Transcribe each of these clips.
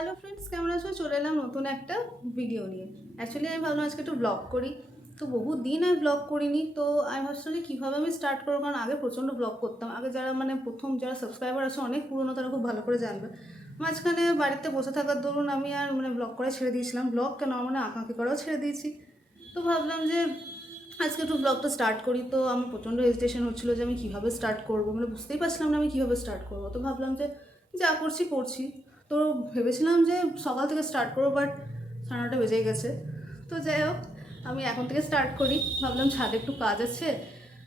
Hello friends কেমন আছো? চলে এলাম নতুন একটা ভিডিও নিয়ে। অ্যাকচুয়ালি আমি ভাবলাম আজকে একটু ব্লগ করি। তো বহু দিন আমি ব্লগ করিনি, তো আমি ভাবছিলাম যে কীভাবে আমি স্টার্ট করব? কারণ আগে প্রচণ্ড ব্লগ করতাম। আগে যারা মানে প্রথম যারা সাবস্ক্রাইবার আছে, অনেক পুরনো তারা খুব ভালো করে জানবে। মাঝখানে বাড়িতে বসে থাকার দরুন আমি আর মানে ব্লগ করা ছেড়ে দিয়েছিলাম। ব্লগ কেন? আমার মানে আঁকাঁকি করাও ছেড়ে দিয়েছি। তো ভাবলাম যে আজকে একটু ব্লগটা স্টার্ট করি। তো আমি প্রচণ্ড হেজিটেশন হচ্ছিল যে আমি কীভাবে স্টার্ট করব? মানে বুঝতেই পারছিলাম না আমি কীভাবে স্টার্ট করব। তো ভাবলাম যে যা করছি করছি। তো ভেবেছিলাম যে সকাল থেকে স্টার্ট করব বাট সাড়ে নটা বেজে গেছে। তো যাই হোক, আমি এখন থেকে স্টার্ট করি। ভাবলাম ছাদে একটু কাজ আছে।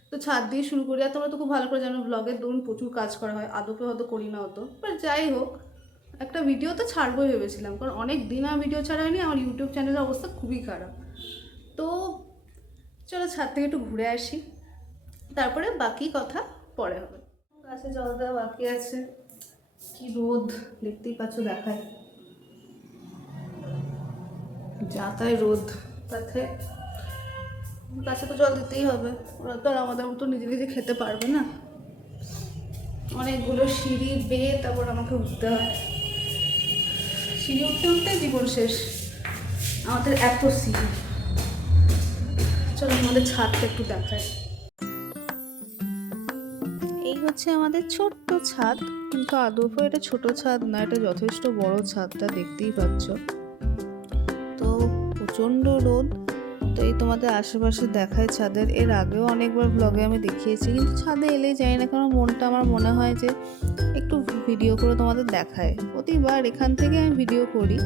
তো ছাদ দিয়ে শুরু করি। আর তোমরা তো খুব ভালো করে জানো ব্লগের দরুন প্রচুর কাজ করা হয়। আদপে হয়তো করি না হতো বাট যাই হোক, একটা ভিডিও তো ছাড়বোই ভেবেছিলাম। কারণ অনেক দিন আর ভিডিও ছাড়া হয়নি। আমার ইউটিউব চ্যানেলের অবস্থা খুবই খারাপ। তো চলো ছাদ থেকে একটু ঘুরে আসি। তারপরে বাকি কথা পরে হবে। গাছে জল দেওয়া বাকি আছে। কি রোদ দেখতেই পাচ্ছ দেখায়। যা তাই রোদ, তাতে গাছে তো জল দিতেই হবে। ওরা তো আর আমাদের মতো নিজে নিজে খেতে পারবে না। অনেকগুলো সিঁড়ি বেয়ে তারপর আমাকে উঠতে হয়। সিঁড়ি উঠতে উঠতে জীবন শেষ। আমাদের এত সিঁড়ি। চলো আমাদের ছাদটা একটু দেখায় হচ্ছে আমাদের ছোট্ট ছাদ। কিন্তু আদৌও এটা ছোট ছাদ না, এটা যথেষ্ট বড় ছাদটা দেখতেই পাচ্ছ। তো প্রচণ্ড রোদ। তো এই তোমাদের আশেপাশে দেখায় ছাদের। এর আগেও অনেকবার ব্লগে আমি দেখিয়েছি, কিন্তু ছাদে এলেই যাই না, কারণ মনটা আমার মনে হয় যে একটু ভিডিও করে তোমাদের দেখায়। প্রতিবার এখান থেকে আমি ভিডিও করি।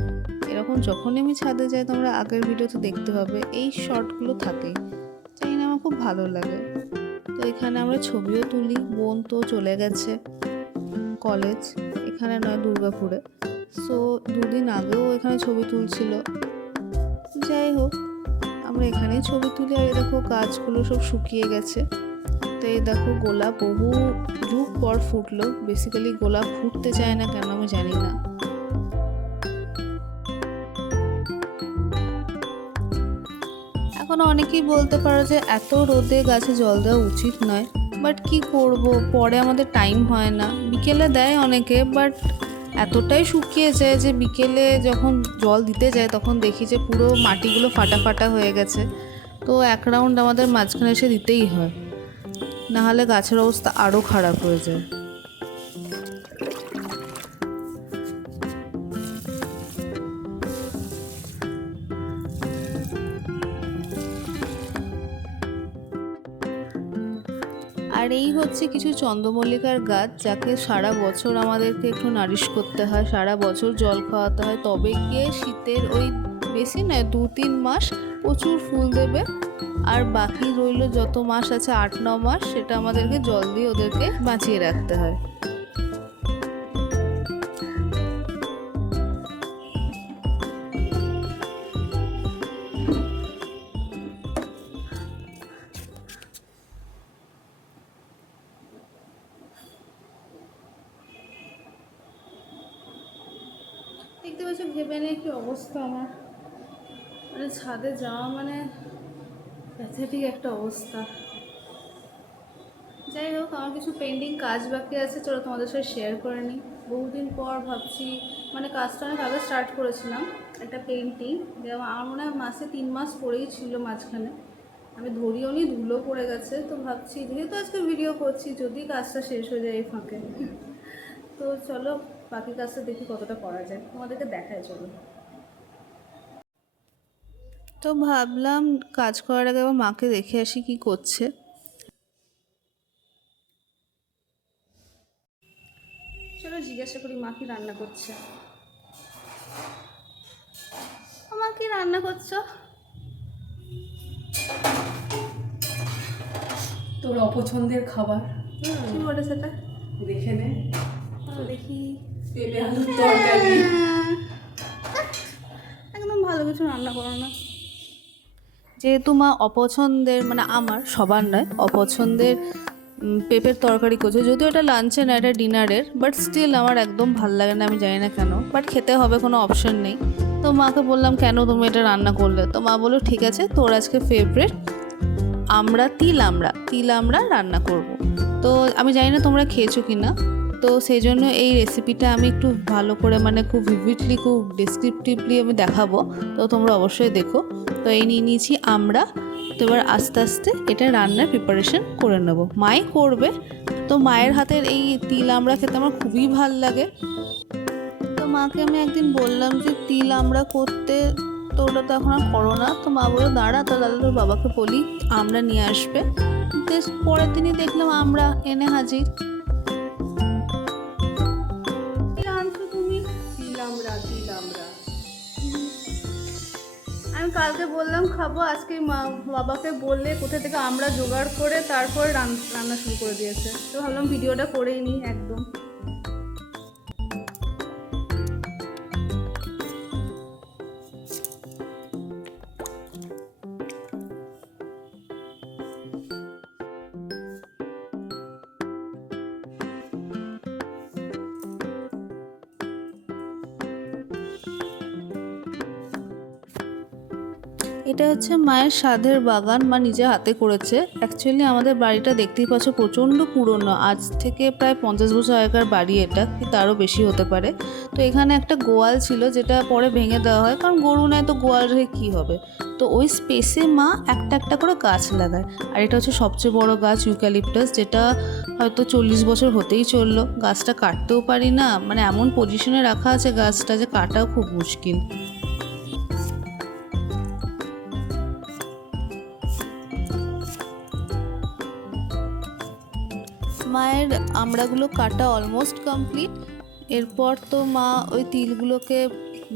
এরকম যখনই আমি ছাদে যাই, তোমরা আগের ভিডিও তো দেখতে পাবে, এই শর্টগুলো থাকেই জানি না, আমার খুব ভালো লাগে। তো এখানে আমরা ছবিও তুলি। বোন তো চলে গেছে কলেজ এখানে নয় দুর্গাপুরে। সো দুদিন আগেও এখানে ছবি তুলছিল। যাই হোক, আমরা এখানেই ছবি তুলি আর দেখো গাছগুলো সব শুকিয়ে গেছে। তো এই দেখো গোলাপ বহু যুগ পর ফুটলো। বেসিক্যালি গোলাপ ফুটতে চায় না কেন আমি জানি না। এখন অনেকেই বলতে পারো যে এত রোদে গাছে জল দেওয়া উচিত নয় বাট কি করব? পরে আমাদের টাইম হয় না। বিকেলে দেয় অনেকে বাট এতটাই শুকিয়ে যায় যে বিকেলে যখন জল দিতে যায় তখন দেখি যে পুরো মাটিগুলো ফাটা ফাটা হয়ে গেছে। তো এক রাউন্ড আমাদের মাঝখানে এসে দিতেই হয়। নাহলে গাছের অবস্থা আরও খারাপ হয়ে যায়। আর এই হচ্ছে কিছু চন্দ্রমল্লিকার গাছ, যাকে সারা বছর আমাদেরকে একটু নারিশ করতে হয়, সারা বছর জল খাওয়াতে হয়। তবে গিয়ে শীতের ওই বেশি নয় দু তিন মাস প্রচুর ফুল দেবে। আর বাকি রইল যত মাস আছে আট ন মাস, সেটা আমাদেরকে জল দিয়ে ওদেরকে বাঁচিয়ে রাখতে হয়। পাচ্ছ কি অবস্থা আমার? মানে ছাদে যাওয়া মানে প্যাথেটিক একটা অবস্থা। যাই হোক, আমার কিছু পেন্ডিং কাজ বাকি আছে, চলো তোমাদের সাথে শেয়ার করে নিই। বহুদিন পর ভাবছি মানে কাজটা অনেক আগে স্টার্ট করেছিলাম, একটা পেন্টিং আমার মনে হয় মাসে তিন মাস পরেই ছিল মাঝখানে। আমি ধরিও নি, ধুলো পড়ে গেছে, তো ভাবছি, যেহেতু আজকে ভিডিও করছি, যদি কাজটা শেষ হয়ে যায় এই ফাঁকে। তো চলো বাকি কাজটা দেখি কতটা করা যায়। তোমাদেরকে দেখায় চলো তো ভাবলাম কাজ করার আগে আবার মাকে দেখে আসি কি করছে। চলো জিজ্ঞাসা করি মা কি রান্না করছে? ও মা কি রান্না করছ? তোর অপছন্দের খাবার। কি বলে সেটা? দেখে নে। দেখি। পেঁপে আলুর তরকারি। একদম ভালো কিছু রান্না করো না। যেহেতু মা অপছন্দের মানে আমার, সবার নয়, অপছন্দের পেঁপের তরকারি করছে। যদিও এটা লাঞ্চে না, এটা ডিনারের বাট স্টিল আমার একদম ভালো লাগে না, আমি জানি না কেন। বাট খেতে হবে, কোনো অপশন নেই। তো মাকে বললাম, কেন তুমি এটা রান্না করলে? তো মা বলল, ঠিক আছে, তোর আজকে ফেভারেট আমরা তিল আমরা তিল আমরা রান্না করব। তো আমি জানি না তোমরা খেয়েছো কি না তো সেই জন্য এই রেসিপিটা আমি একটু ভালো করে মানে খুব ভিভিডলি খুব ডিসক্রিপটিভলি আমি দেখাবো। তো তোমরা অবশ্যই দেখো। তো এই নিয়ে নিয়েছি আমরা। তো এবার আস্তে আস্তে এটা রান্নার প্রিপারেশন করে নেব। মাই করবে। তো মায়ের হাতের এই তিল আমরা খেতে আমার খুবই ভালো লাগে। তো মাকে আমি একদিন বললাম যে, তিল আমরা করতে তো ওটা তো এখন আর করো না। তো মা বলল, দাঁড়া তো দাদা তোর বাবাকে বলি, আমরা নিয়ে আসবে। পরের দিনই দেখলাম আমরা এনে হাজির। কালকে বললাম খাব, আজকে মা, বাবাকে বললে কোথা থেকে আমরা জোগাড় করে তারপর রান- রান্না শুরু করে দিয়েছে। তো ভাবলাম ভিডিওটা করেই নিই একদম। এটা হচ্ছে মায়ের স্বাদের বাগান, মা নিজে হাতে করেছে। অ্যাকচুয়ালি আমাদের বাড়িটা দেখতেই পাচ্ছ প্রচণ্ড পুরনো। আজ থেকে প্রায় পঞ্চাশ বছর আগেকার বাড়ি এটা কি তারও বেশি হতে পারে। তো এখানে একটা গোয়াল ছিল, যেটা পরে ভেঙে দেওয়া হয়, কারণ গরু নেয় তো গোয়াল রেখে কী হবে? তো ওই স্পেসে মা একটা একটা করে গাছ লাগায়। আর এটা হচ্ছে সবচেয়ে বড় গাছ ইউক্যালিপটাস যেটা হয়তো চল্লিশ বছর হতেই চলল। গাছটা কাটতেও পারি না। মানে এমন পজিশনে রাখা আছে গাছটা যে কাটাও খুব মুশকিল। মায়ের আমড়াগুলো কাটা অলমোস্ট কমপ্লিট এরপর তো মা ওই তিলগুলোকে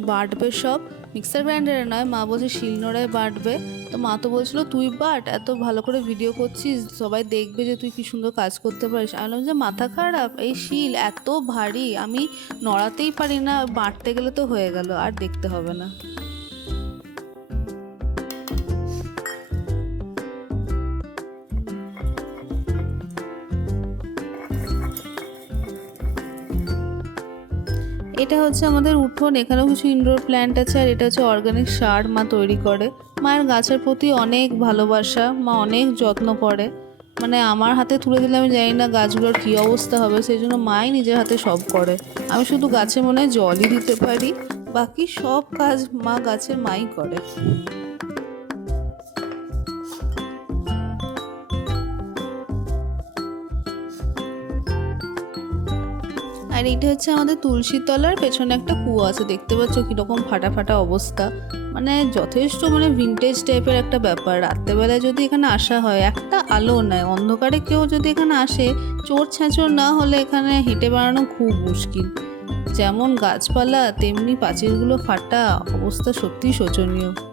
বাটবে সব। মিক্সার গ্রাইন্ডারে নয়, মা বলছে শিলনোড়ায় বাটবে। তো মা তো বলছিলো, তুই বাট, এত ভালো করে ভিডিও করছিস, সবাই দেখবে যে তুই কি সুন্দর কাজ করতে পারিস। আমি বললাম, যে মাথা খারাপ? এই শিল এত ভারী, আমি নড়াতেই পারি না, বাটতে গেলে তো হয়ে গেল, আর দেখতে হবে না। এটা হচ্ছে আমাদের উঠোন, এখানেও কিছু ইনডোর প্ল্যান্ট আছে আর এটা হচ্ছে অর্গানিক সার মা তৈরি করে। মায়ের গাছের প্রতি অনেক ভালোবাসা, মা অনেক যত্ন করে। মানে আমার হাতে তুলে দিলে আমি জানি না গাছগুলোর কী অবস্থা হবে, সেই জন্য মাই নিজের হাতে সব করে। আমি শুধু গাছে মনে হয় জলই দিতে পারি, বাকি সব কাজ মা গাছে মাই করে। আর এইটা হচ্ছে আমাদের তুলসী তলার পেছনে একটা কুয়া আছে, দেখতে পাচ্ছ কীরকম ফাটা ফাটা অবস্থা। মানে যথেষ্ট মানে ভিনটেজ টাইপের একটা ব্যাপার। রাত্রেবেলায় যদি এখানে আসা হয়, একটা আলো নেয় অন্ধকারে কেউ যদি এখানে আসে, চোর ছ্যাঁচোর না হলে এখানে হেঁটে বেড়ানো খুব মুশকিল। যেমন গাছপালা, তেমনি পাঁচিলগুলো ফাটা, অবস্থা সত্যিই শোচনীয়।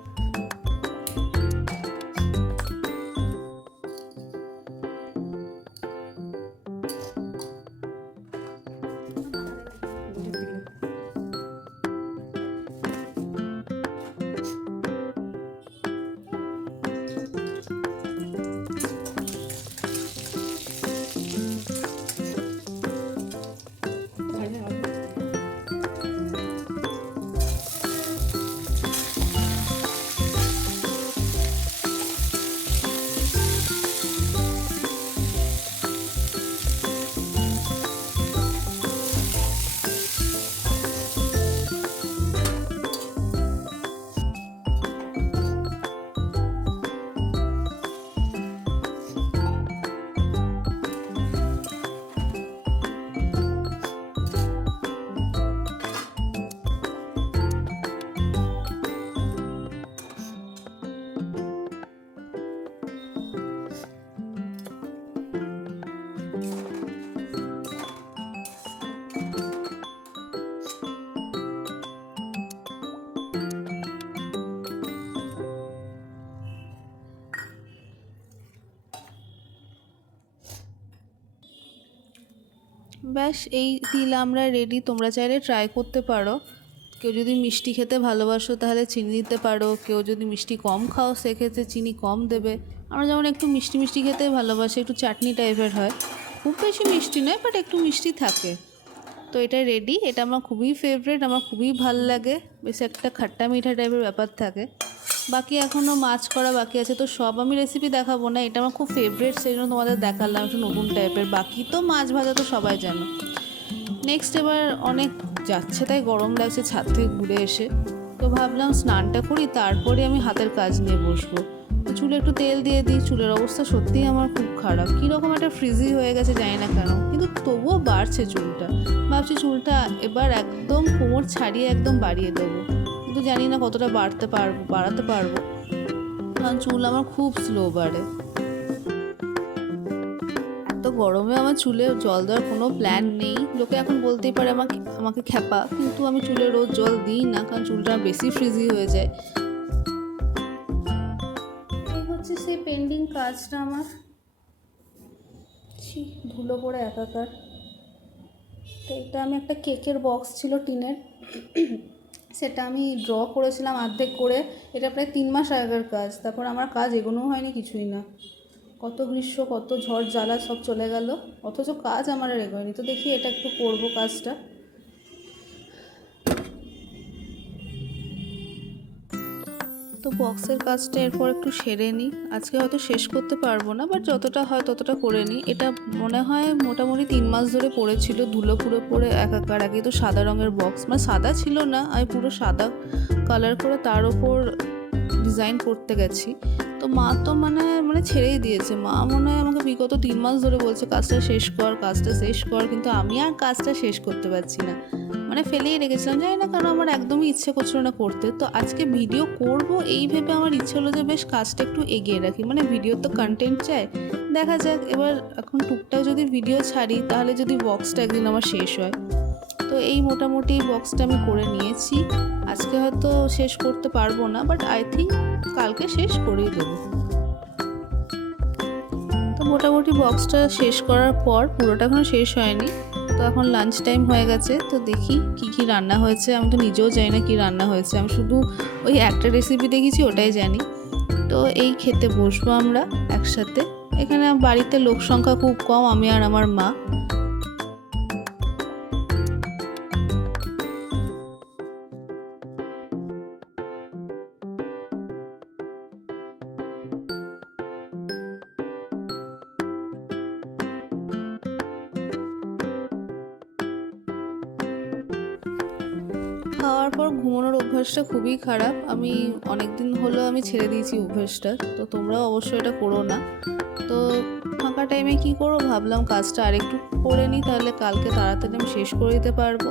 ব্যাস, এই তিল আমরা রেডি তোমরা চাইলে ট্রাই করতে পারো। কেউ যদি মিষ্টি খেতে ভালোবাসো, তাহলে চিনি দিতে পারো। কেউ যদি মিষ্টি কম খাও, সেক্ষেত্রে চিনি কম দেবে। আমরা যেমন একটু মিষ্টি মিষ্টি খেতে ভালোবাসি, একটু চাটনি টাইপের হয়। খুব বেশি মিষ্টি নয় বাট একটু মিষ্টি থাকে। তো এটা রেডি এটা আমার খুবই ফেভারেট আমার খুবই ভালো লাগে। বেশ একটা খাট্টা মিঠা টাইপের ব্যাপার থাকে। বাকি এখনও মাছ করা বাকি আছে, তো সব আমি রেসিপি দেখাবো না, এটা আমার খুব ফেভারেট সেই জন্য তোমাদের দেখালাম একটু নতুন টাইপের বাকি তো মাছ ভাজা তো সবাই জানো। নেক্সট এবার অনেক যাচ্ছে, তাই গরম লাগছে ছাদ থেকে ঘুরে এসে। তো ভাবলাম স্নানটা করি, তারপরে আমি হাতের কাজ নিয়ে বসবো। তো চুলে একটু তেল দিয়ে দিই, চুলের অবস্থা সত্যিই আমার খুব খারাপ। কীরকম একটা ফ্রিজি হয়ে গেছে জানি না কেন, কিন্তু তবুও বাড়ছে চুলটা। ভাবছি চুলটা এবার একদম কোমর ছাড়িয়ে একদম বাড়িয়ে দেবো। কিন্তু জানি না কতটা বাড়তে পারব, বাড়াতে পারব। কারণ চুল আমার খুব স্লো বাড়ে। এত গরমে আমার চুলে জল দেওয়ার কোনো প্ল্যান নেই। লোকে এখন বলতেই পারে আমাকে আমাকে খ্যাপা। কিন্তু আমি চুলে রোজ জল দিই না, কারণ চুলটা বেশি ফ্রিজি হয়ে যায়। হচ্ছে সেই পেন্ডিং কাজটা আমার। ধুলো পড়ে একাকার। তো এটা আমি একটা কেকের বক্স ছিল টিনের। সেটা আমি ড্র করেছিলাম অর্ধেক করে। এটা প্রায় তিন মাস আগের কাজ। তারপর আমার কাজ এগোনো হয়নি কিছুই না। কত গ্রীষ্ম, কত ঝড়, জ্বালা সব চলে গেল। অথচ কাজ আমার আর এগোয়নি। তো দেখি এটা একটু করব কাজটা। তো বক্সের কাজটা এরপর একটু সেরে নিই আজকে হয়তো শেষ করতে পারব না বাট যতটা হয় ততটা করে নিই এটা মনে হয় মোটামুটি তিন মাস ধরে পড়েছিল, ধুলো পুরো পরে একাকার আগে তো সাদা রঙের বক্স। মানে সাদা ছিল না, আমি পুরো সাদা কালার করে তার ওপর ডিজাইন করতে গেছি। তো মা তো মানে মানে ছেড়েই দিয়েছে। মা মনে হয় আমাকে বিগত তিন মাস ধরে বলছে, কাজটা শেষ কর, কাজটা শেষ কর। কিন্তু আমি আর কাজটা শেষ করতে পারছি না। মানে ফেলেই রেখেছিলাম। জানি না কারণ আমার একদমই ইচ্ছে করছিল না করতে। তো আজকে ভিডিও করব এই ভেবে আমার ইচ্ছে হলো যে, বেশ, কাজটা একটু এগিয়ে রাখি। মানে ভিডিও তো কন্টেন্ট চাই। দেখা যাক, এবার এখন টুকটাক যদি ভিডিও ছাড়ি, তাহলে যদি বক্সটা একদিন আমার শেষ হয়। তো এই মোটামুটি বক্সটা আমি করে নিয়েছি। আজকে হয়তো শেষ করতে পারব না বাট আই থিঙ্ক কালকে শেষ করেই দেবো। তো মোটামুটি বক্সটা শেষ করার পর, পুরোটা এখনও শেষ হয়নি। তো এখন লাঞ্চ টাইম হয়ে গেছে, তো দেখি কি কি রান্না হয়েছে। আমি তো নিজেও জানি না কি রান্না হয়েছে। আমি শুধু ওই একটা রেসিপি দেখেছি, ওটাই জানি। তো এই খেতে বসবো আমরা একসাথে। এখানে বাড়িতে লোক সংখ্যা খুব কম, আমি আর আমার মা। খাওয়ার পর ঘুমানোর অভ্যাসটা খুবই খারাপ। আমি অনেক দিন হলো আমি ছেড়ে দিয়েছি অভ্যাসটা, তো তোমরাও অবশ্যই এটা করো না। তো ফাঁকা টাইমে কি করো? ভাবলাম কাজটা আরেকটু করে নিই, তাহলে কালকে তাড়াতাড়ি আমি শেষ করে দিতে পারব।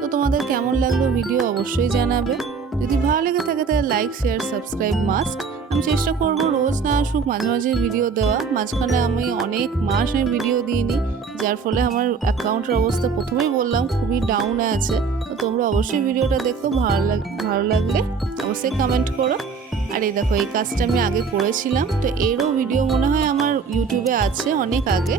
তো তোমাদের কেমন লাগল ভিডিও অবশ্যই জানাবে। যদি ভালো লেগে থাকে তাহলে লাইক শেয়ার সাবস্ক্রাইব মাস্ট আমি চেষ্টা করব রোজ না আসুক মাঝে মাঝে ভিডিও দেওয়া। মাঝখানে আমি অনেক মাস আমি ভিডিও দিইনি, যার ফলে আমার অ্যাকাউন্টের অবস্থা প্রথমেই বললাম খুবই ডাউনে আছে। তোমরা অবশ্যই ভিডিওটা দেখো, ভালো লাগ, ভালো লাগলে অবশ্যই কমেন্ট করো। আর এই দেখো, এই কাজটা আমি আগে করেছিলাম, তো এরও ভিডিও মনে হয় আমার ইউটিউবে আছে অনেক আগে।